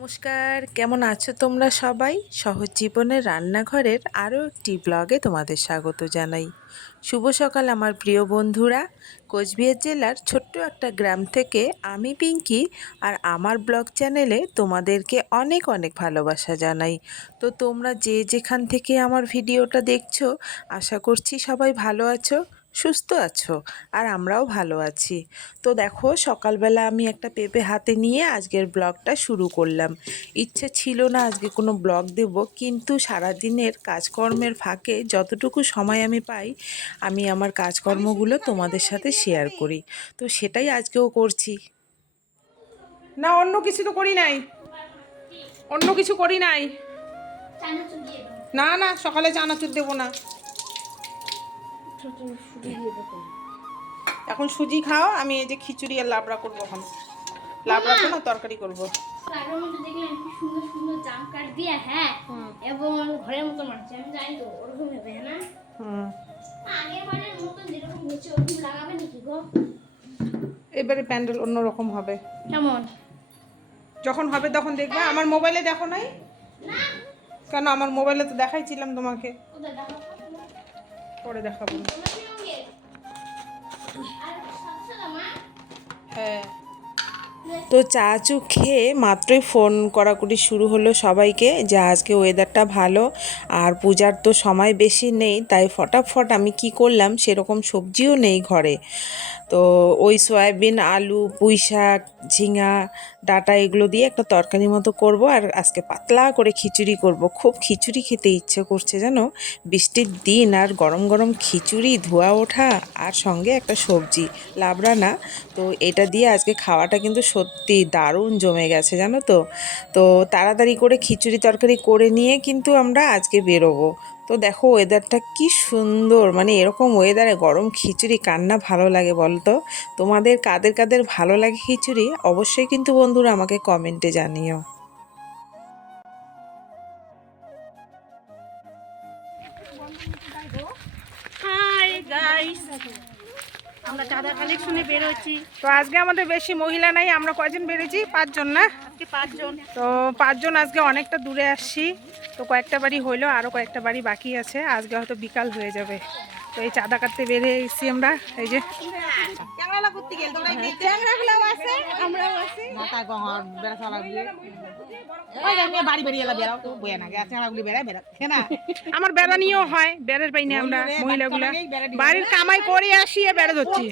নমস্কার, কেমন আছো তোমরা সবাই? সহজ জীবনের রান্নাঘরের আরও একটি ব্লগে তোমাদের স্বাগত জানাই। শুভ সকাল আমার প্রিয় বন্ধুরা। কোচবিহার জেলার ছোট্ট একটা গ্রাম থেকে আমি পিঙ্কি আর আমার ব্লগ চ্যানেলে তোমাদেরকে অনেক অনেক ভালোবাসা জানাই। তো তোমরা যে যেখান থেকে আমার ভিডিওটা দেখছো, আশা করছি সবাই ভালো আছো, সুস্থ আছো, আর আমরাও ভালো আছি। তো দেখো, সকালবেলা আমি একটা পেঁপে হাতে নিয়ে আজকের ব্লগটা শুরু করলাম। ইচ্ছে ছিল না আজকে কোনো ব্লগ দেব, কিন্তু সারাদিনের কাজকর্মের ফাঁকে যতটুকু সময় আমি পাই আমি আমার কাজকর্মগুলো তোমাদের সাথে শেয়ার করি। তো সেটাই আজকেও করছি। না, অন্য কিছু তো করি নাই, অন্য কিছু করি নাই। না না, সকালে চানাচুর দেবো না, এখন সুজি খাও। আমি এই যে খিচুড়ি আর লাবড়া করবো, এখন লাবড়া তো না, তরকারি করবো। এবারে প্যান্ডেল অন্যরকম হবে। কেমন? যখন হবে তখন দেখবে। আমার মোবাইলে দেখো নাই কেন? আমার মোবাইলে তো দেখাইছিলাম তোমাকে, পরে দেখাবো। হ্যাঁ, তো চা চু খেয়ে মাত্রই ফোন করাকুরি শুরু হলো সবাইকে যে আজকে ওয়েদারটা ভালো আর পূজার তো সময় বেশি নেই, তাই ফটাফট আমি কি করলাম, সেরকম সবজিও নেই ঘরে। তো ওই সয়াবিন, আলু, পুঁই শাক, ঝিঙা, ডাঁটা এগুলো দিয়ে একটা তরকারি মতো করব, আর আজকে পাতলা করে খিচুড়ি করব। খুব খিচুড়ি খেতে ইচ্ছে করছে জানো, বৃষ্টির দিন আর গরম গরম খিচুড়ি, ধোয়া ওঠা, আর সঙ্গে একটা সবজি, লাবড়া না। তো এটা দিয়ে আজকে খাওয়াটা কিন্তু সত্যি দারুণ জমে গেছে জানো তো। তো তাড়াতাড়ি করে খিচুড়ি তরকারি করে নিয়ে কিন্তু আমরা আজকে বেরোবো। তো দেখো ওয়েদারটা কি সুন্দর, মানে এরকম ওয়েদারে গরম খিচুড়ি কার না ভালো লাগে বলো তো? তোমাদের কাদের কাদের ভালো লাগে খিচুড়ি অবশ্যই কিন্তু বন্ধুরা আমাকে কমেন্টে জানিও। হাই গাইস, আমরা চাঁদা কালেকশনে বেরোচ্ছি। তো আজকে আমাদের বেশি মহিলা নাই, আমরা কয়জন বেরিয়েছি? 5 জন না? আজকে 5 জন। তো 5 জন আজকে অনেকটা দূরে আসছি। তো কয়েকটা বাড়ি হইলো, আরও কয়েকটা বাড়ি বাকি আছে, আজকে হয়তো বিকাল হয়ে যাবে। তো এই চাঁদা কাটতে বেরিয়ে এসেছি আমরা। এই যে আমার বেড়া নিয়েও হয়, বেড়ার পাই না আমরা মহিলাগুলা বাড়ির কামাই করে আসি, বেড়া ধরছি।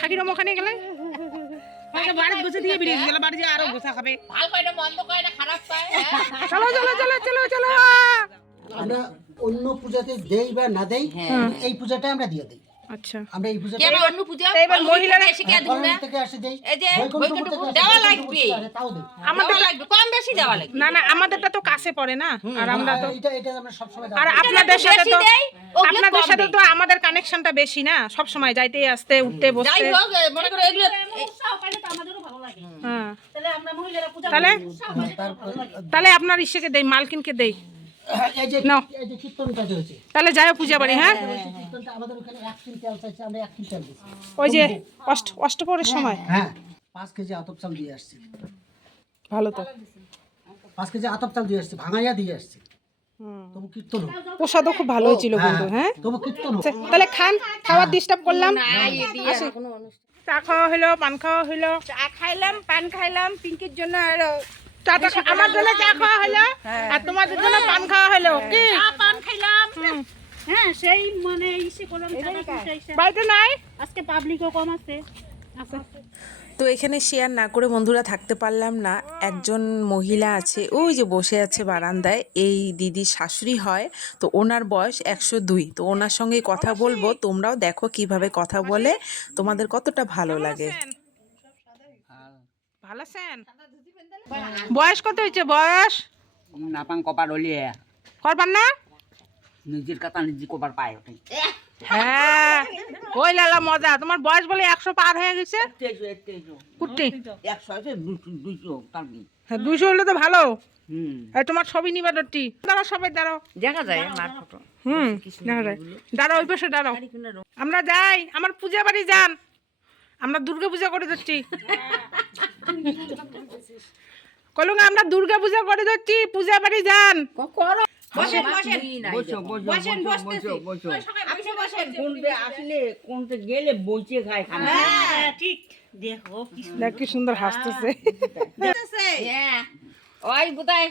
থাকি রম ওখানে গেলে চলো চলো চলো চলো চলো। আমরা অন্য পূজাতে দেই বা না দেই, এই পূজাটা আমরা দিয়ে দেই। আচ্ছা, আমরা এই পূজাটা অন্য পূজা এবার মহিলারা এসে কে দিন না? থেকে আসে দেই, এই যে বৈকুণ্ঠ দেওয়া লাগবে, তাও দেই। আমাদের লাগবে, কম বেশি দেওয়া লাগবে। না না, আমাদেরটা তো কাছে পড়ে না, আর আমরা তো এটা আমরা সব সময় আর আপনাদের সাথে তো দেই, ওগুলো আপনাদের কম সাথে দেই। তো আমাদের কানেকশনটা বেশি না, সব সময় যাইতে আসতে, উঠতে যাই বসতে। হোক, মনে করো এগুলো হ্যাঁ, তাহলে আমরা মহিলারা পূজা তাহলে তারপর তাহলে আপনার ইসেকে দেই, মালকিনকে দেই। এই যে নাও। এই যে কীর্তনটা যে হচ্ছে, তাহলে যাও পূজা বাড়ি। হ্যাঁ, কীর্তনটা আমাদের ওখানে 1 কুইন্টাল চাইছে, আমরা 1 কুইন্টাল দিছি। ওই যে অষ্টপ্রহরের সময়। হ্যাঁ, 5 কেজি আতপ চাল দিয়ে আসছি, ভালো তো। 5 কেজি আতপ চাল দিয়ে আসছি, ভাঙাইয়া দিয়ে আসছি। তবু কীর্তন হোক। প্রসাদও খুব ভালো হয়েছিল কিন্তু। হ্যাঁ, তবু কীর্তন হোক। তাহলে খান, খাওয়ার ডিস্টার্ব করলাম। আসি। চা খাওয়া হইলো, পান খাওয়া হইলো। চা খাইলাম, পান খাইলাম, পিঙ্কির জন্য আর চাটা আমার জন্য চা খাওয়া হলো, আর তোমাদের জন্য পান খাওয়া হলো। কি চা পান খাইলাম। হ্যাঁ, সেই মানে ইসে করলাম। বাড়িতে নাই আজকে পাবলিকও কম আছে। তো এখানে শেয়ার না করে বন্ধুরা থাকতে পারলাম না। একজন মহিলা আছে, ওই যে বসে আছে বারান্দায়, এই দিদির শাশুড়ি হয়। তো ওনার বয়স 102। তো ওনার সঙ্গে কথা বলবো, তোমরাও দেখো কিভাবে কথা বলে, তোমাদের কতটা ভালো লাগে। ভালো আছেন? বয়স কত হয়েছে? বয়স নাপাং কপার হলিয়ে করবার না? নিজের কথা নিজে কপার পায় ওঠে। হ্যাঁ, ওই লালা মজা। তোমার বয়স বলে 100 পার হয়ে গেছে। কুট্টি 100 আছে 200 তার কি? হ্যাঁ, 200 হলে তো ভালো। হুম, এই তোমার ছবি নিবা ডটি। দাঁড়াও, সবাই দাঁড়াও। দেখা যায় মার ফটো। দেখা যায়। দাঁড়াও, ওই পাশে দাঁড়াও। আমরা যাই, আমার পূজা বাড়ি যান। আমরা দুর্গা পূজা করে যাচ্ছি। কলুঙ্গ আমরা দুর্গা পূজা করে দিচ্ছি, পূজা বাড়ি যান। বসেন বসেন বসো বসো বসেন, বসো বসতেছি। বসো বসো আপনি বসেন। কোনতে আসলে কোনতে গেলে বইচে খায় খানা হ্যাঁ ঠিক, দেখো কি দেখ কি সুন্দর হাসতেছে। সুন্দর। হ্যাঁ ওই বোধহয়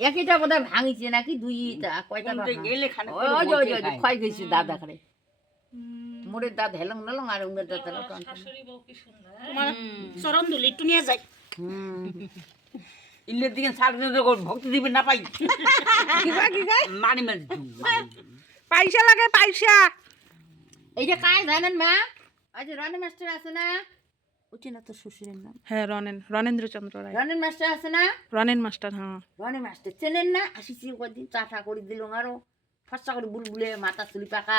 একইটা বোধহয় ভাঙিছে নাকি দুইটা কয়টা কোনতে গেলে খানা ওই ওই ওই ওই ক্ষয় গেছে দাদা করে মোরের দাঁত হেলং নলং আর উঙ্গের দাঁত হেলং তোমার চরণ ধুলি একটু নিয়ে যাই। ইলের দিকে ছাড় দিতে ভক্তি দিবে না পাই মানি মারি পয়সা লাগে পয়সা। এই যে কাজ জানেন মা ওই যে রনি মাস্টার আছে না উঠি না তোর শ্বশুরের নাম হ্যাঁ রণেন্দ্র চন্দ্র রায়, রনি মাস্টার আছে না রনেন মাস্টার। হ্যাঁ রনি মাস্টার চেনেন না আসিছি কদিন চাটা করে দিল আরো ফর্সা করে বুলবুলে মাথা চুলি পাকা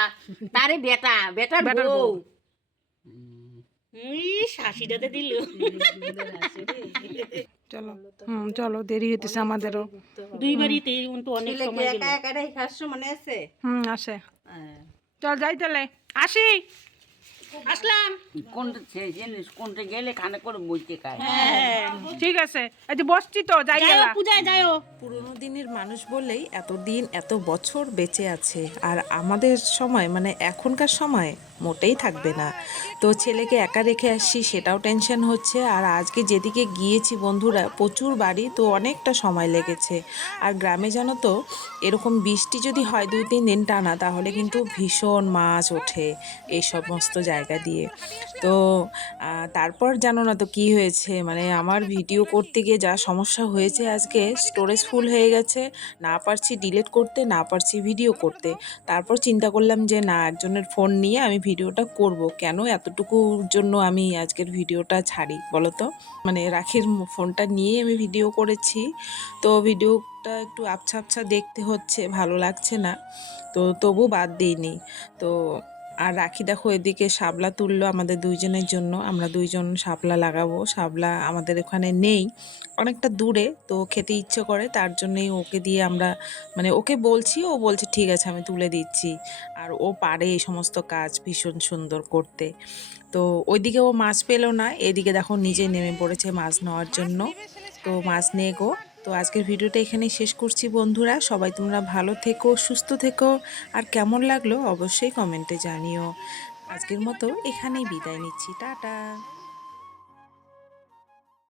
তারে বেটার বেটার বউ বউ। শাশিটাতে দিল। চলো চলো, দেরি হইতেছে আমাদেরও। দুই বাড়িতে কিন্তু অনেক ছেলেকে সময় একা একা রেখে আসছো মনে আছে আসে। চল যাই তাহলে, আসি। আসলাম। কোনটা জিনিস কোনটা গেলে খানা করে বইচে খায় ঠিক আছে, এই যে বসছি তো, যাই যাইও গেলা। পূজায় যাইও। পুরোনো দিনের মানুষ বলেই এতদিন এত বছর বেঁচে আছে, আর আমাদের সময় মানে এখনকার সময় মোটেই থাকবে না। তো ছেলেকে একা রেখে আসছি সেটাও টেনশন হচ্ছে, আর আজকে যেদিকে গিয়েছি বন্ধুরা প্রচুর বাড়ি, তো অনেকটা সময় লেগেছে। আর গ্রামে জানো তো এরকম বৃষ্টি যদি হয় 2-3 দিন টানা, তাহলে কিন্তু ভীষণ মাছ ওঠে এই সমস্ত জায়গা দিয়ে। তো তারপর জানো না তো কি হয়েছে, মানে আমার ভিডিও করতে গিয়ে যা সমস্যা হয়েছে, আজকে স্টোরেজ ফুল হয়ে গেছে, না পারছি ডিলিট করতে, না পারছি ভিডিও করতে। তারপর চিন্তা করলাম যে না, একজনের ফোন নিয়ে আমি ভিডিওটা করব, কেন এতটুকুর জন্য আমি আজকের ভিডিওটা ছাড়ি বলো তো। মানে রাখির ফোনটা নিয়ে আমি ভিডিও করেছি, তো ভিডিওটা একটু আবছা আবছা দেখতে হচ্ছে, ভালো লাগছে না, তো তবু বাদ দিইনি। তো আর রাখি দেখো এদিকে শাপলা তুললো আমাদের দুইজনের জন্য, আমরা দুইজন শাপলা লাগাবো। শাপলা আমাদের এখানে নেই, অনেকটা দূরে, তো খেতে ইচ্ছে করে, তার জন্যই ওকে দিয়ে আমরা, মানে ওকে বলছি, ও বলছে ঠিক আছে আমি তুলে দিচ্ছি। আর ও পারে এই সমস্ত কাজ ভীষণ সুন্দর করতে। তো ওইদিকে ও মাছ পেলো না, এদিকে দেখো নিজে নেমে পড়েছে মাছ নেওয়ার জন্য, তো মাছ নিয়ে গো। তো আজকের ভিডিওটা এখানেই শেষ করছি বন্ধুরা, সবাই তোমরা ভালো থেকো, সুস্থ থেকো, আর কেমন লাগলো অবশ্যই কমেন্টে জানিও। আজকের মতো এখানেই বিদায় নিচ্ছি, টাটা।